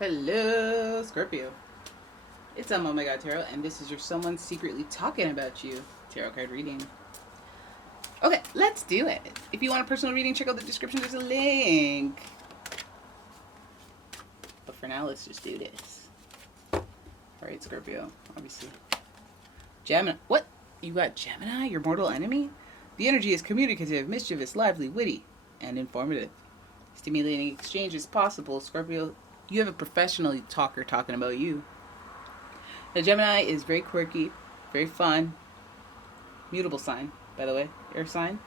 Hello, Scorpio. It's umomgtarot, and this is your someone secretly talking about you tarot card reading. Okay, let's do it. If you want a personal reading, check out the description. There's a link. But for now, let's just do this. Alright, Scorpio, obviously. Gemini. What? You got Gemini? Your mortal enemy? The energy is communicative, mischievous, lively, witty, and informative. Stimulating exchange is possible. Scorpio, you have a professional talker talking about you. The Gemini is very quirky, very fun. Mutable sign, by the way. Air sign.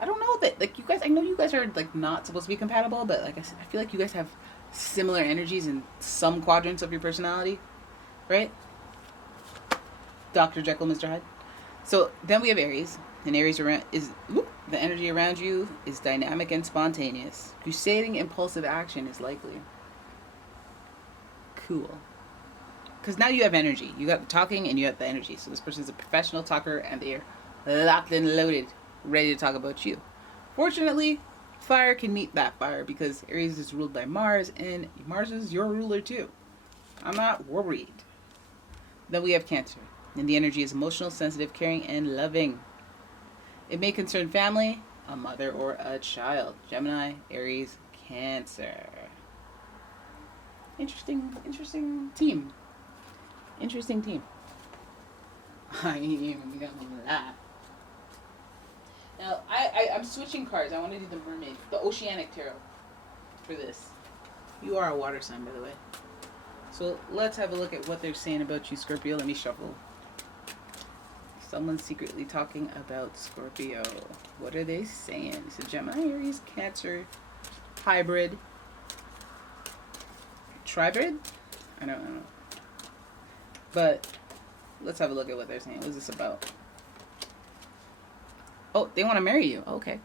I don't know that, like, you guys, I know you guys are, like, not supposed to be compatible, but, like I said, I feel like you guys have similar energies in some quadrants of your personality, right? Dr. Jekyll, Mr. Hyde. So then we have Aries, and Aries the energy around you is dynamic and spontaneous. Crusading impulsive action is likely. Cool. Because now you have energy. You got the talking and you have the energy. So this person's a professional talker and they're locked and loaded, ready to talk about you. Fortunately, fire can meet that fire because Aries is ruled by Mars and Mars is your ruler too. I'm not worried. Then we have Cancer. And the energy is emotional, sensitive, caring, and loving. It may concern family, a mother, or a child. Gemini, Aries, Cancer. Interesting team. Interesting team. I ain't even gonna lie. Now, I'm switching cards. I want to do the Mermaid, the Oceanic Tarot for this. You are a water sign, by the way. So let's have a look at what they're saying about you, Scorpio. Let me shuffle. Someone's secretly talking about Scorpio. What are they saying? It's a Gemini, Aries, Cancer, hybrid, tribrid? I don't know. But let's have a look at what they're saying. What is this about? Oh, they want to marry you. Okay.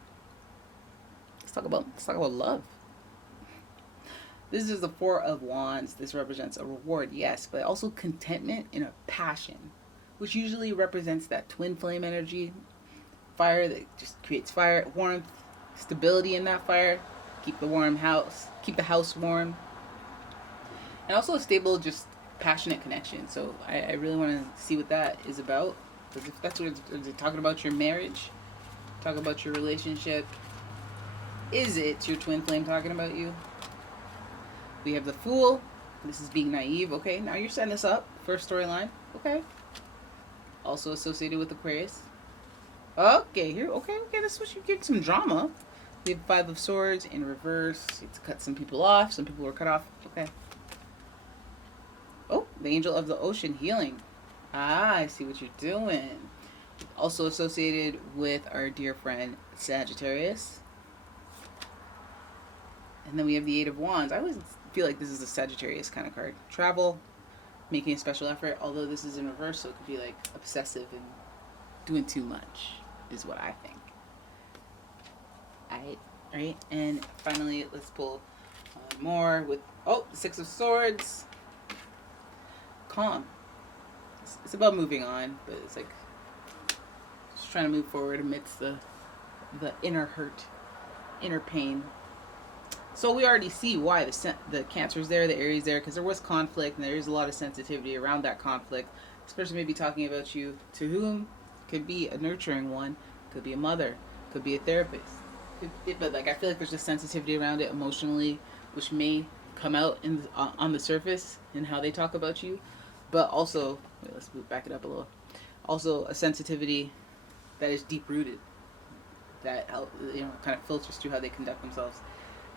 Let's talk about love. This is the Four of Wands. This represents a reward, yes, but also contentment and a passion, which usually represents that twin flame energy, fire that just creates fire, warmth, stability in that fire, keep the house warm, and also a stable, just passionate connection. So I really want to see what that is about, because if that's what it's talking about, your marriage, talk about your relationship, is it your twin flame talking about you? We have the Fool. This is being naive. Okay, now you're setting us up for a storyline. Okay. Also associated with Aquarius. Okay, here. Okay. This is what you get, some drama. We have Five of Swords in reverse. It's cut some people off. Some people were cut off. Okay. Oh, the Angel of the Ocean healing. Ah, I see what you're doing. Also associated with our dear friend Sagittarius. And then we have the Eight of Wands. I always feel like this is a Sagittarius kind of card. Travel, making a special effort, although this is in reverse, so it could be like obsessive and doing too much, is what I think. Alright, and finally, let's pull more with, the Six of Swords. Calm. It's about moving on, but it's like just trying to move forward amidst the inner hurt, inner pain. So we already see why the Cancer's there, the Aries there, because there was conflict and there is a lot of sensitivity around that conflict. This person may be talking about you to whom could be a nurturing one, could be a mother, could be a therapist. But like I feel like there's just sensitivity around it emotionally, which may come out on the surface in how they talk about you. But also, let's back it up a little. Also a sensitivity that is deep rooted, that kind of filters through how they conduct themselves.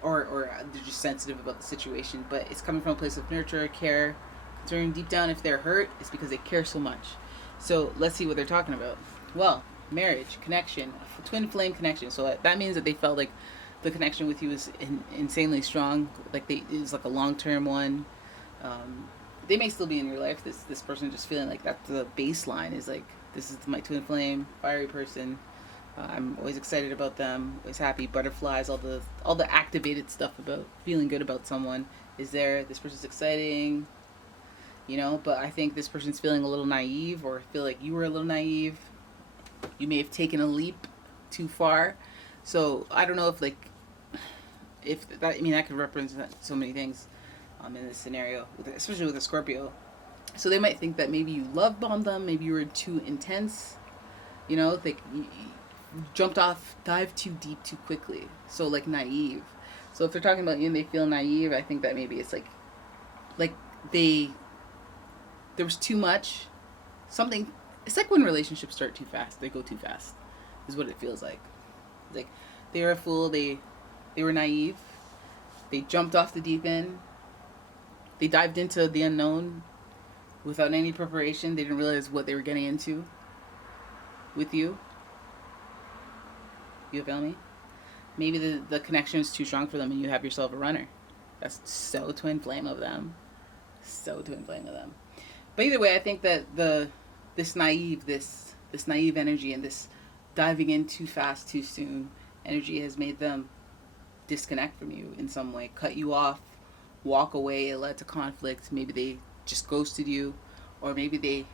Or they're just sensitive about the situation, but it's coming from a place of nurture, care, concern. Deep down, if they're hurt, it's because they care so much. So let's see what they're talking about. Well, marriage, connection, twin flame connection. So that means that they felt like the connection with you is insanely strong. Like it was like a long-term one. They may still be in your life. This person just feeling like that's the baseline, is like, this is my twin flame, fiery person. I'm always excited about them, always happy, butterflies, all the activated stuff about feeling good about someone is there. This person's exciting, but I think this person's feeling a little naive, or feel like you were a little naive. You may have taken a leap too far. So I don't know if that could represent so many things. in this scenario, especially with a Scorpio. So they might think that maybe you love bombed them, maybe you were too intense, you know, you jumped off, dived too deep too quickly. So like naive. So if they're talking about you and they feel naive, I think that maybe it's like there was too much, something. It's like when relationships start too fast, they go too fast, is what it feels like. Like they were a fool, they were naive, they jumped off the deep end, they dived into the unknown without any preparation. They didn't realize what they were getting into with you. You feel me? Maybe the connection is too strong for them and you have yourself a runner. That's so twin flame of them. So twin flame of them. But either way, I think that this naive energy and this diving in too fast, too soon energy has made them disconnect from you in some way, cut you off, walk away. It led to conflict. Maybe they just ghosted you, or maybe they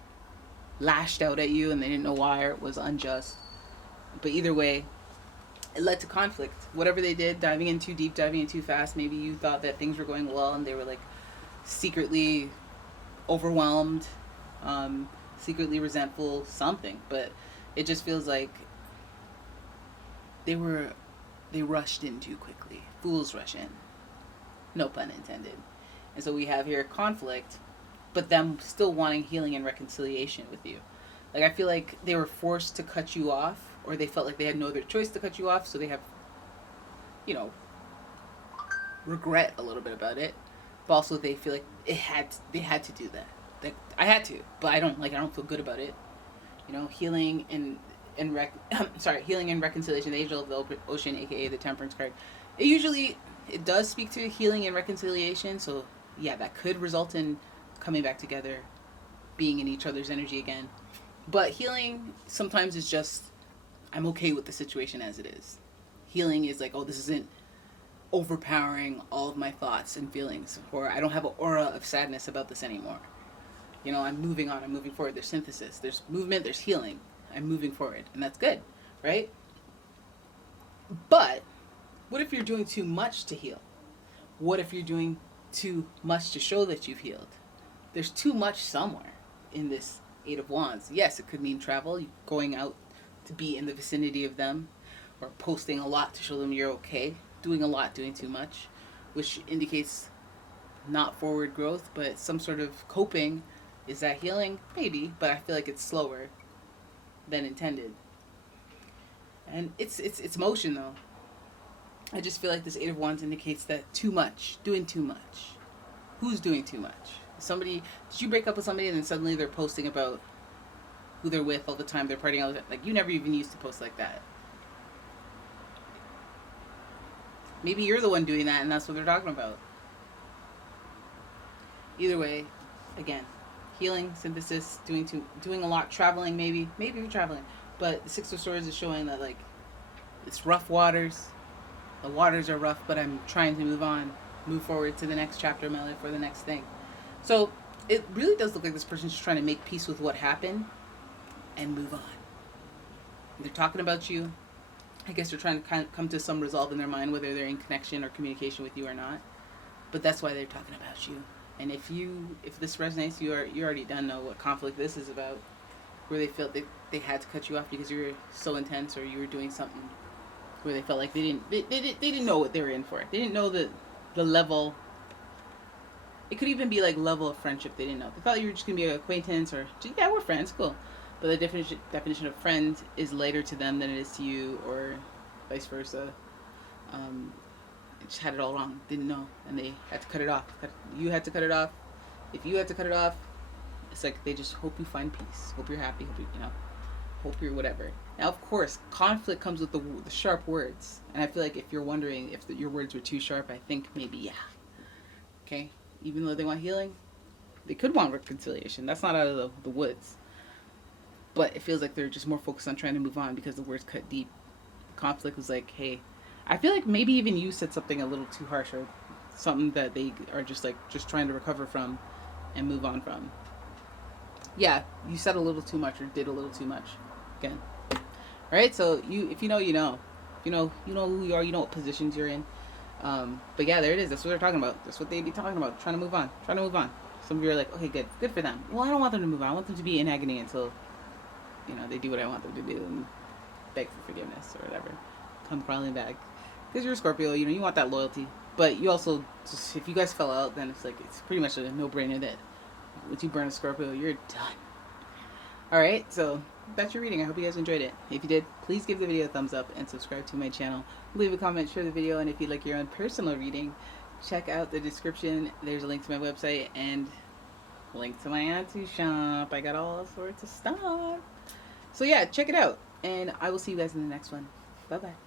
lashed out at you and they didn't know why, or it was unjust. But either way, it led to conflict. Whatever they did, diving in too deep, diving in too fast, maybe you thought that things were going well and they were like secretly overwhelmed, secretly resentful, something. But it just feels like they rushed in too quickly. Fools rush in. No pun intended. And so we have here conflict, but them still wanting healing and reconciliation with you. Like, I feel like they were forced to cut you off, or they felt like they had no other choice to cut you off, so they have, you know, regret a little bit about it. But also they feel like they had to do that. Like, I had to, but I don't feel good about it. You know, healing and healing and reconciliation, the Angel of the Ocean, aka the Temperance card. It does speak to healing and reconciliation, so yeah, that could result in coming back together, being in each other's energy again. But healing sometimes is just, I'm okay with the situation as it is. Healing is like, oh, this isn't overpowering all of my thoughts and feelings, or I don't have an aura of sadness about this anymore. You know, I'm moving on, I'm moving forward. There's synthesis, there's movement, there's healing. I'm moving forward, and that's good, right? But what if you're doing too much to heal? What if you're doing too much to show that you've healed? There's too much somewhere in this Eight of Wands. Yes, it could mean travel, going out to be in the vicinity of them, or posting a lot to show them you're okay, doing a lot, doing too much, which indicates not forward growth, but some sort of coping. Is that healing? Maybe, but I feel like it's slower than intended. And it's motion though. I just feel like this Eight of Wands indicates that too much, doing too much. Who's doing too much? Did you break up with somebody and then suddenly they're posting about who they're with all the time, they're partying all the time? Like, you never even used to post like that. Maybe you're the one doing that and that's what they're talking about. Either way, again, healing, synthesis, doing a lot, traveling maybe you're traveling. But the Six of Swords is showing that, like, it's rough waters. The waters are rough, but I'm trying to move forward to the next chapter of my life or the next thing. So it really does look like this person's just trying to make peace with what happened and move on. They're talking about you. I guess they're trying to kind of come to some resolve in their mind, whether they're in connection or communication with you or not. But that's why they're talking about you. And if this resonates, you already done know what conflict this is about, where they felt they had to cut you off because you were so intense, or you were doing something where they felt like they didn't know what they were in for. They didn't know the level. It could even be like level of friendship they didn't know. They thought you were just gonna be an acquaintance, or yeah, we're friends, cool. But the definition of friend is lighter to them than it is to you, or vice versa. Just had it all wrong, didn't know, and they had to cut it off. You had to cut it off. If you had to cut it off, it's like they just hope you find peace, hope you're happy, hope you're whatever. Now, of course, conflict comes with the sharp words, and I feel like if you're wondering if your words were too sharp, I think maybe yeah. Okay, even though they want healing, they could want reconciliation. That's not out of the woods, but it feels like they're just more focused on trying to move on because the words cut deep. Conflict was like, hey. I feel like maybe even you said something a little too harsh, or something that they are just trying to recover from and move on from. Yeah, you said a little too much or did a little too much. Again. Alright, so if you know, you know. If you know who you are, you know what positions you're in. But yeah, there it is. That's what they're talking about. That's what they be talking about. Trying to move on. Trying to move on. Some of you are like, okay, good for them. Well, I don't want them to move on. I want them to be in agony until, they do what I want them to do and beg for forgiveness or whatever. Come crawling back. Because you're a Scorpio, you want that loyalty. But you also, just, if you guys fell out, then it's pretty much a no-brainer that once you burn a Scorpio, you're done. Alright, so that's your reading. I hope you guys enjoyed it. If you did, please give the video a thumbs up and subscribe to my channel. Leave a comment, share the video, and if you'd like your own personal reading, check out the description. There's a link to my website and a link to my Etsy shop. I got all sorts of stuff. So yeah, check it out. And I will see you guys in the next one. Bye-bye.